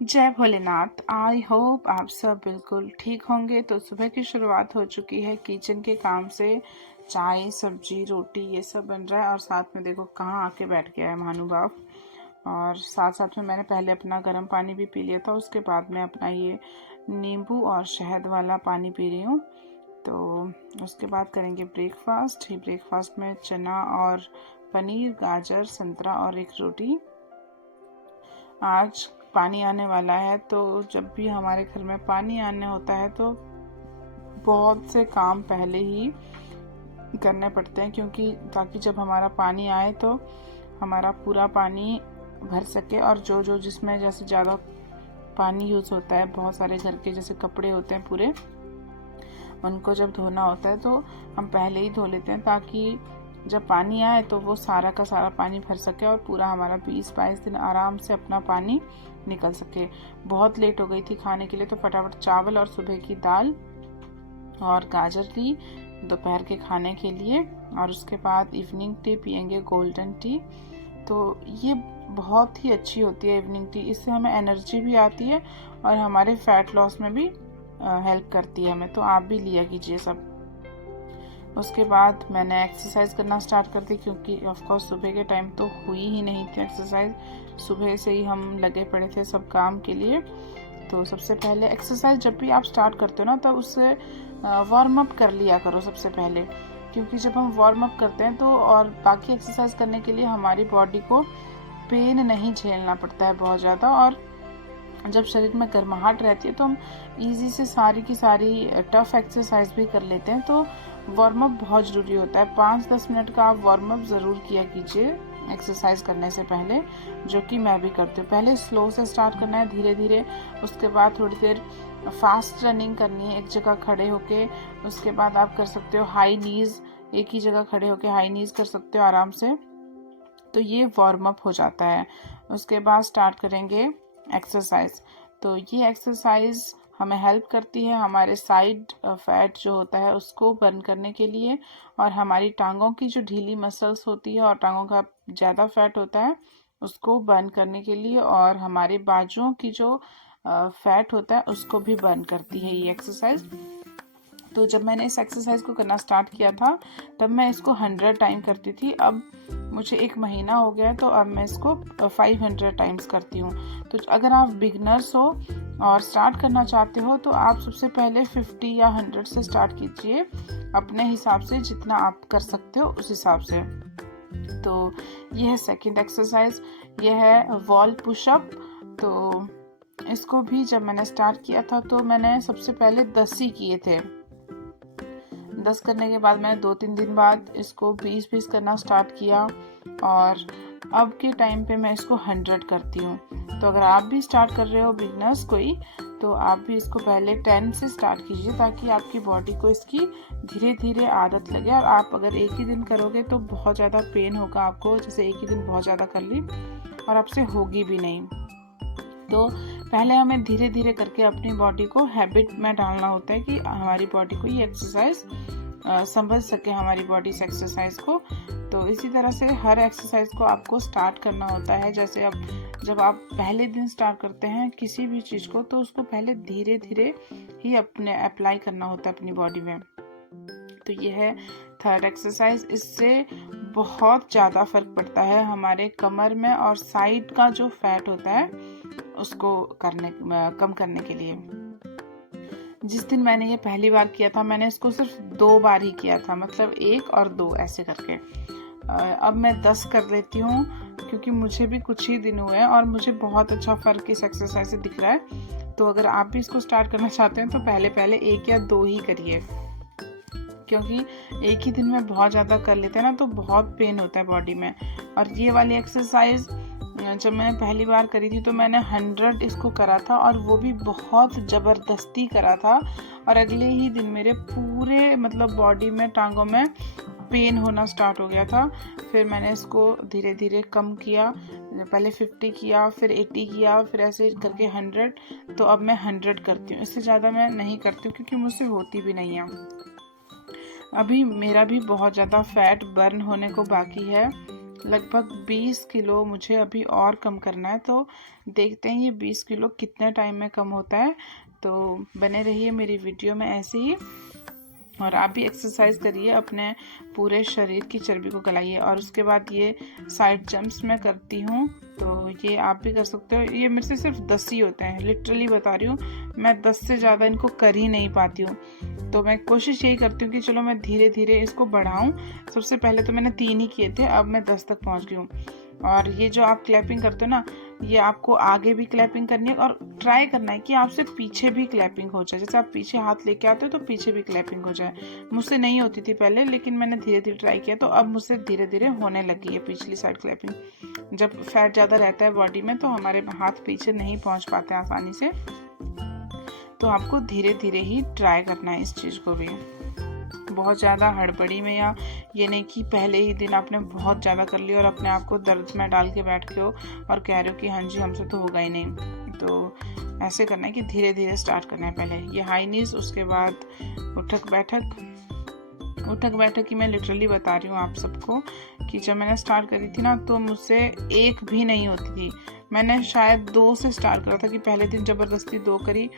जय Bholenath. I hope आप सब बिल्कुल ठीक होंगे। तो सुबह की शुरुआत हो चुकी है किचन के काम से। चाय सब्जी रोटी ये सब बन रहा है और साथ में देखो कहाँ आके बैठ गया है महानुभाव। और साथ साथ में मैंने पहले अपना गर्म पानी भी पी लिया था, उसके बाद मैं अपना ये नींबू और शहद वाला पानी पी रही हूँ। तो उसके बाद करेंगे ब्रेकफास्ट। ये ब्रेकफास्ट में चना और पनीर, गाजर, संतरा और एक रोटी। आज पानी आने वाला है, तो जब भी हमारे घर में पानी आने होता है तो बहुत से काम पहले ही करने पड़ते हैं, क्योंकि ताकि जब हमारा पानी आए तो हमारा पूरा पानी भर सके। और जो जो जिसमें जैसे ज़्यादा पानी यूज़ होता है, बहुत सारे घर के जैसे कपड़े होते हैं पूरे, उनको जब धोना होता है तो हम पहले ही धो लेते हैं, ताकि जब पानी आए तो वो सारा का सारा पानी भर सके और पूरा हमारा 20-22 दिन आराम से अपना पानी निकल सके। बहुत लेट हो गई थी खाने के लिए, तो फटाफट चावल और सुबह की दाल और गाजर ली दोपहर के खाने के लिए। और उसके बाद इवनिंग टी पियेंगे, गोल्डन टी। तो ये बहुत ही अच्छी होती है इवनिंग टी। इससे हमें एनर्जी भी आती है और हमारे फैट लॉस में भी हेल्प करती है हमें। तो आप भी लिया कीजिए सब। उसके बाद मैंने एक्सरसाइज करना स्टार्ट कर दी, क्योंकि ऑफ कोर्स सुबह के टाइम तो हुई ही नहीं थी एक्सरसाइज। सुबह से ही हम लगे पड़े थे सब काम के लिए। तो सबसे पहले एक्सरसाइज जब भी आप स्टार्ट करते हो ना, तब उससे वार्म अप कर लिया करो सबसे पहले, क्योंकि जब हम वार्म अप करते हैं तो और बाकी एक्सरसाइज करने के लिए हमारी बॉडी को पेन नहीं झेलना पड़ता है बहुत ज़्यादा। और जब शरीर में गर्माहट रहती है तो हम इजी से सारी की सारी टफ एक्सरसाइज भी कर लेते हैं। तो वार्म अप बहुत ज़रूरी होता है। 5-10 मिनट का आप वार्म अप ज़रूर किया कीजिए एक्सरसाइज करने से पहले, जो कि मैं भी करती हूँ। पहले स्लो से स्टार्ट करना है, धीरे धीरे। उसके बाद थोड़ी देर फास्ट रनिंग करनी है एक जगह खड़े होके। उसके बाद आप कर सकते हो हाई नीज, एक ही जगह खड़े होके हाई नीज कर सकते हो आराम से। तो ये वार्म अप हो जाता है। उसके बाद स्टार्ट करेंगे एक्सरसाइज। तो ये एक्सरसाइज हमें हेल्प करती है हमारे साइड फैट जो होता है उसको बर्न करने के लिए, और हमारी टांगों की जो ढीली मसल्स होती है और टांगों का ज़्यादा फैट होता है उसको बर्न करने के लिए, और हमारे बाजुओं की जो फैट होता है उसको भी बर्न करती है ये एक्सरसाइज। तो जब मैंने इस एक्सरसाइज को करना स्टार्ट किया था तब मैं इसको 100 टाइम करती थी। अब मुझे 1 महीना हो गया है, तो अब मैं इसको 500 टाइम्स करती हूँ। तो अगर आप बिगनर्स हो और स्टार्ट करना चाहते हो तो आप सबसे पहले 50 या 100 से स्टार्ट कीजिए, अपने हिसाब से जितना आप कर सकते हो उस हिसाब से। तो यह है सेकंड एक्सरसाइज, यह है वॉल पुशअप। तो इसको भी जब मैंने स्टार्ट किया था तो मैंने सबसे पहले 10 ही किए थे। 10 करने के बाद मैंने 2-3 दिन बाद इसको 20-20 करना स्टार्ट किया, और अब के टाइम पे मैं इसको 100 करती हूँ। तो अगर आप भी स्टार्ट कर रहे हो बिगनर्स कोई, तो आप भी इसको पहले 10 से स्टार्ट कीजिए, ताकि आपकी बॉडी को इसकी धीरे धीरे आदत लगे। और आप अगर एक ही दिन करोगे तो बहुत ज़्यादा पेन होगा आपको, जैसे एक ही दिन बहुत ज़्यादा कर ली और आपसे होगी भी नहीं। तो पहले हमें धीरे धीरे करके अपनी बॉडी को हैबिट में डालना होता है, कि हमारी बॉडी को ये एक्सरसाइज समझ सके, हमारी बॉडी इस एक्सरसाइज को। तो इसी तरह से हर एक्सरसाइज को आपको स्टार्ट करना होता है। जैसे अब जब आप पहले दिन स्टार्ट करते हैं किसी भी चीज़ को, तो उसको पहले धीरे धीरे ही अपने अप्लाई करना होता है अपनी बॉडी में। तो ये है थर्ड एक्सरसाइज। इससे बहुत ज़्यादा फर्क पड़ता है हमारे कमर में, और साइड का जो फैट होता है उसको कम करने के लिए। जिस दिन मैंने ये पहली बार किया था मैंने इसको सिर्फ 2 बार ही किया था, मतलब 1 और 2 ऐसे करके। अब मैं 10 कर लेती हूँ, क्योंकि मुझे भी कुछ ही दिन हुए हैं और मुझे बहुत अच्छा फ़र्क इस एक्सरसाइज से दिख रहा है। तो अगर आप भी इसको स्टार्ट करना चाहते हैं तो पहले पहले 1 या 2 ही करिए, क्योंकि एक ही दिन में बहुत ज़्यादा कर लेते हैं ना तो बहुत पेन होता है बॉडी में। और ये वाली एक्सरसाइज जब मैंने पहली बार करी थी तो मैंने 100 इसको करा था, और वो भी बहुत ज़बरदस्ती करा था। और अगले ही दिन मेरे पूरे मतलब बॉडी में, टांगों में पेन होना स्टार्ट हो गया था। फिर मैंने इसको धीरे धीरे कम किया, पहले 50 किया, फिर 80 किया, फिर ऐसे करके 100। तो अब मैं 100 करती हूँ, इससे ज़्यादा मैं नहीं करती हूँ, क्योंकि मुझसे होती भी नहीं है। अभी मेरा भी बहुत ज़्यादा फैट बर्न होने को बाकी है, लगभग 20 किलो मुझे अभी और कम करना है। तो देखते हैं ये 20 किलो कितने टाइम में कम होता है। तो बने रहिए मेरी वीडियो में ऐसे ही, और आप भी एक्सरसाइज करिए, अपने पूरे शरीर की चर्बी को गलाइए। और उसके बाद ये साइड जंप्स मैं करती हूँ, तो ये आप भी कर सकते हो। ये मेरे से सिर्फ 10 ही होते हैं, लिटरली बता रही हूँ, मैं 10 से ज़्यादा इनको कर ही नहीं पाती हूँ। तो मैं कोशिश यही करती हूँ कि चलो मैं धीरे धीरे इसको बढ़ाऊँ। सबसे पहले तो मैंने 3 ही किए थे, अब मैं 10 तक पहुँच गई हूँ। और ये जो आप क्लैपिंग करते हो ना, ये आपको आगे भी क्लैपिंग करनी है, और ट्राई करना है कि आपसे पीछे भी क्लैपिंग हो जाए। जैसे आप पीछे हाथ लेके आते हो तो पीछे भी क्लैपिंग हो जाए। मुझसे नहीं होती थी पहले, लेकिन मैंने धीरे धीरे ट्राई किया, तो अब मुझसे धीरे धीरे होने लगी है पिछली साइड क्लैपिंग। जब फैट ज़्यादा रहता है बॉडी में तो हमारे हाथ पीछे नहीं पहुँच पाते आसानी से, तो आपको धीरे धीरे ही ट्राई करना है इस चीज़ को भी। बहुत ज़्यादा हड़बड़ी में, या ये नहीं कि पहले ही दिन आपने बहुत ज़्यादा कर लिया और अपने आप को दर्द में डाल के बैठ के हो और कह रहे हो कि हाँ जी हमसे तो होगा ही नहीं। तो ऐसे करना है कि धीरे धीरे स्टार्ट करना है। पहले ये हाई नीज, उसके बाद उठक बैठक की मैं लिटरली बता रही हूँ आप सबको कि जब मैंने स्टार्ट करी थी ना, तो मुझसे एक भी नहीं होती थी। मैंने शायद 2 से स्टार्ट करा था कि पहले दिन ज़बरदस्ती 2 करी,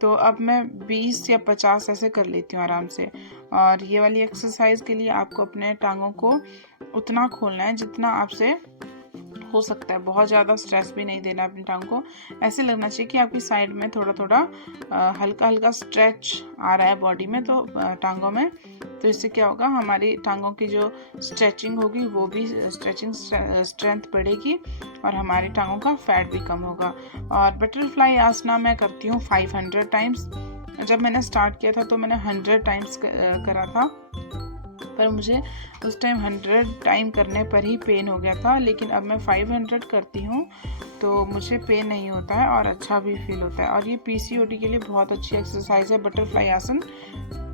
तो अब मैं 20 या 50 ऐसे कर लेती हूँ आराम से। और ये वाली एक्सरसाइज के लिए आपको अपने टांगों को उतना खोलना है जितना आपसे हो सकता है। बहुत ज़्यादा स्ट्रेस भी नहीं देना अपनी टांग को। ऐसे लगना चाहिए कि आपकी साइड में थोड़ा थोड़ा हल्का हल्का स्ट्रेच आ रहा है बॉडी में, तो टांगों में। तो इससे क्या होगा, हमारी टांगों की जो स्ट्रेचिंग होगी वो भी स्ट्रेचिंग स्ट्रेंथ बढ़ेगी, और हमारी टांगों का फैट भी कम होगा। और बटरफ्लाई आसना मैं करती हूँ 500 टाइम्स। जब मैंने स्टार्ट किया था तो मैंने 100 टाइम्स करा था, पर मुझे उस टाइम 100 टाइम करने पर ही पेन हो गया था। लेकिन अब मैं 500 करती हूँ तो मुझे पेन नहीं होता है और अच्छा भी फील होता है। और ये पीसीओडी के लिए बहुत अच्छी एक्सरसाइज है बटरफ्लाई आसन।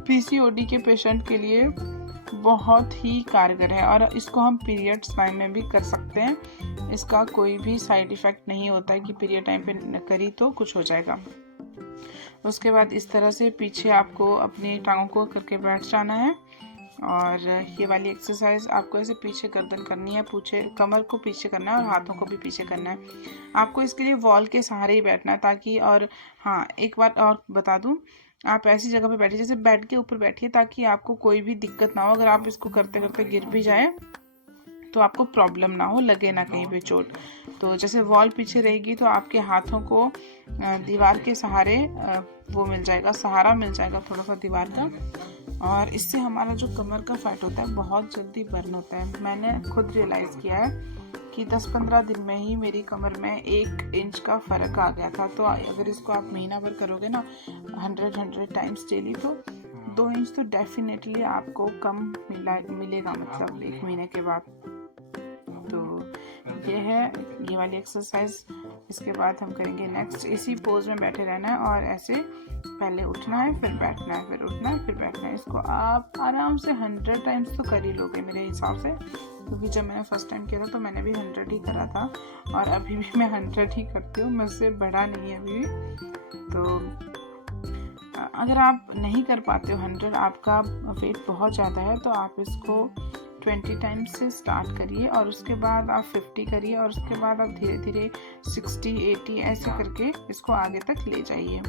पीसीओडी के पेशेंट के लिए बहुत ही कारगर है, और इसको हम पीरियड्स टाइम में भी कर सकते हैं। इसका कोई भी साइड इफ़ेक्ट नहीं होता है कि पीरियड टाइम पे करी तो कुछ हो जाएगा। उसके बाद इस तरह से पीछे आपको अपनी टांगों को करके बैठ जाना है। और ये वाली एक्सरसाइज आपको ऐसे पीछे गर्दन करनी है, पूछे कमर को पीछे करना है और हाथों को भी पीछे करना है। आपको इसके लिए वॉल के सहारे ही बैठना है ताकि, और हाँ एक बात और बता दूं, आप ऐसी जगह पे बैठिए जैसे बेड के ऊपर बैठिए, ताकि आपको कोई भी दिक्कत ना हो। अगर आप इसको करते करते गिर भी जाए तो आपको प्रॉब्लम ना हो, लगे ना कहीं पे चोट। तो जैसे वॉल पीछे रहेगी तो आपके हाथों को दीवार के सहारे वो मिल जाएगा, सहारा मिल जाएगा थोड़ा सा दीवार का। और इससे हमारा जो कमर का फैट होता है बहुत जल्दी बर्न होता है। मैंने खुद रियलाइज़ किया है कि 10-15 दिन में ही मेरी कमर में 1 इंच का फ़र्क आ गया था। तो अगर इसको आप महीना भर करोगे ना 100 टाइम्स डेली, तो 2 इंच तो डेफिनेटली आपको कम मिलेगा, मतलब 1 महीने के बाद। तो ये है ये वाली एक्सरसाइज। इसके बाद हम करेंगे नेक्स्ट, इसी पोज में बैठे रहना है और ऐसे पहले उठना है, फिर बैठना है, फिर उठना है, फिर बैठना है। इसको आप आराम से 100 टाइम्स तो कर ही लोगे मेरे हिसाब से, क्योंकि जब मैंने फर्स्ट टाइम किया था तो मैंने भी 100 ही करा था, और अभी भी मैं 100 ही करती हूँ, मुझसे बढ़ा नहीं है अभी भी। तो अगर आप नहीं कर पाते हो 100, आपका वेट बहुत ज़्यादा है, तो आप इसको 20 टाइम्स से स्टार्ट करिए, और उसके बाद आप 50 करिए, और उसके बाद आप धीरे धीरे 60-80 ऐसे करके इसको आगे तक ले जाइए।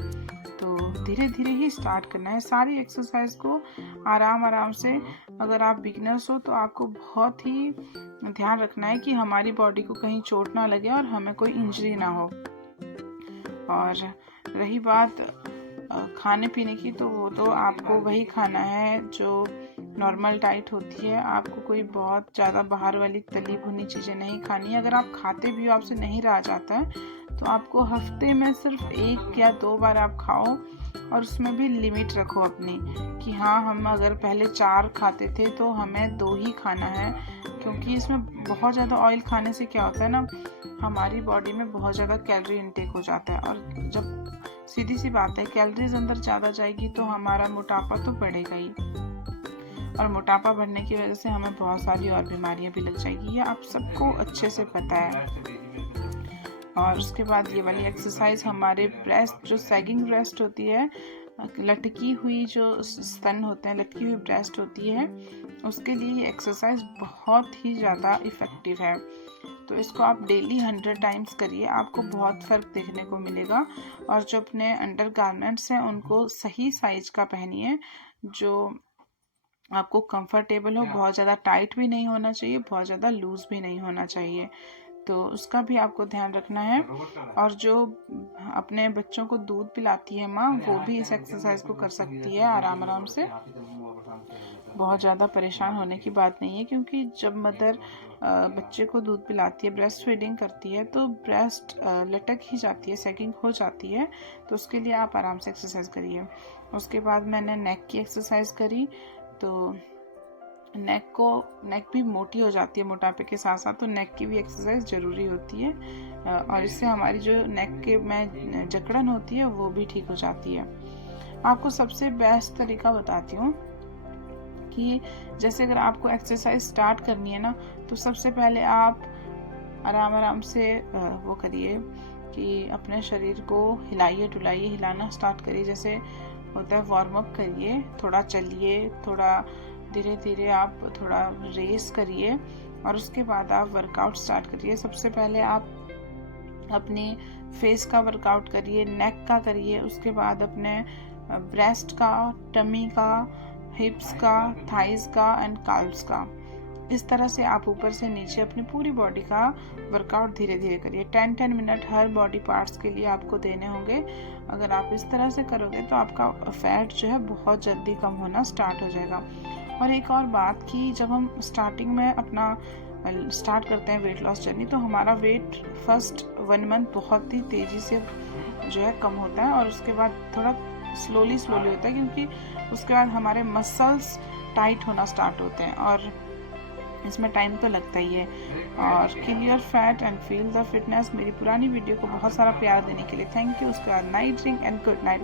तो धीरे धीरे ही स्टार्ट करना है सारी एक्सरसाइज को, आराम आराम से। अगर आप बिगिनर्स हो तो आपको बहुत ही ध्यान रखना है कि हमारी बॉडी को कहीं चोट ना लगे और हमें कोई इंजरी ना हो। और रही बात खाने पीने की, तो वो तो आपको वही खाना है जो नॉर्मल डाइट होती है। आपको कोई बहुत ज़्यादा बाहर वाली तली भुनी चीज़ें नहीं खानी है। अगर आप खाते भी हो, आपसे नहीं रहा जाता है, तो आपको हफ्ते में सिर्फ 1 या 2 बार आप खाओ, और उसमें भी लिमिट रखो अपनी कि हाँ, हम अगर पहले 4 खाते थे तो हमें 2 ही खाना है। क्योंकि इसमें बहुत ज़्यादा ऑयल खाने से क्या होता है ना, हमारी बॉडी में बहुत ज़्यादा कैलोरी इनटेक हो जाता है, और जब सीधी सी बात है कैलोरीज अंदर ज़्यादा जाएगी तो हमारा मोटापा तो बढ़ेगा ही, और मोटापा बढ़ने की वजह से हमें बहुत सारी और बीमारियां भी लग जाएगी, ये आप सबको अच्छे से पता है। और उसके बाद ये वाली एक्सरसाइज हमारे ब्रेस्ट, जो सैगिंग ब्रेस्ट होती है, लटकी हुई जो स्तन होते हैं, लटकी हुई ब्रेस्ट होती है, उसके लिए ये एक्सरसाइज बहुत ही ज़्यादा इफ़ेक्टिव है। तो इसको आप डेली 100 टाइम्स करिए, आपको बहुत फ़र्क देखने को मिलेगा। और जो अपने अंडर गारमेंट्स हैं उनको सही साइज का पहनिए, जो आपको कंफर्टेबल हो, बहुत ज़्यादा टाइट भी नहीं होना चाहिए, बहुत ज़्यादा लूज़ भी नहीं होना चाहिए, तो उसका भी आपको ध्यान रखना है। और जो अपने बच्चों को दूध पिलाती है माँ, वो भी इस एक्सरसाइज को कर सकती है आराम आराम से, बहुत ज़्यादा परेशान होने की बात नहीं है। क्योंकि जब मदर बच्चे को दूध पिलाती है, ब्रेस्ट फीडिंग करती है, तो ब्रेस्ट लटक ही जाती है, सैगिंग हो जाती है, तो उसके लिए आप आराम से एक्सरसाइज करिए। उसके बाद मैंने नेक की एक्सरसाइज करी, तो नेक भी मोटी हो जाती है मोटापे के साथ साथ, तो नेक की भी एक्सरसाइज ज़रूरी होती है, और इससे हमारी जो नेक के में जकड़न होती है वो भी ठीक हो जाती है। आपको सबसे बेस्ट तरीका बताती हूँ कि जैसे अगर आपको एक्सरसाइज स्टार्ट करनी है ना, तो सबसे पहले आप आराम आराम से वो करिए कि अपने शरीर को हिलाइए डुलाइए, हिलाना स्टार्ट करिए। जैसे होता है वार्म अप करिए, थोड़ा चलिए, थोड़ा धीरे धीरे आप थोड़ा रेस करिए, और उसके बाद आप वर्कआउट स्टार्ट करिए। सबसे पहले आप अपनी फेस का वर्कआउट करिए, नेक का करिए, उसके बाद अपने ब्रेस्ट का, टमी का, हिप्स का, थाइज का एंड काल्व्स का। इस तरह से आप ऊपर से नीचे अपनी पूरी बॉडी का वर्कआउट धीरे धीरे करिए। 10-10 मिनट हर बॉडी पार्ट्स के लिए आपको देने होंगे। अगर आप इस तरह से करोगे तो आपका फैट जो है बहुत जल्दी कम होना स्टार्ट हो जाएगा। और एक और बात कि जब हम स्टार्टिंग में अपना स्टार्ट करते हैं वेट लॉस जर्नी, तो हमारा वेट फर्स्ट 1 मंथ बहुत ही तेज़ी से जो है कम होता है, और उसके बाद थोड़ा स्लोली होता है, क्योंकि उसके बाद हमारे मसल्स टाइट होना स्टार्ट होते हैं, और इसमें टाइम तो लगता ही है। और kill your fat and feel the fitness. मेरी पुरानी वीडियो को बहुत सारा प्यार देने के लिए थैंक यू। उसके बाद night drink and good night.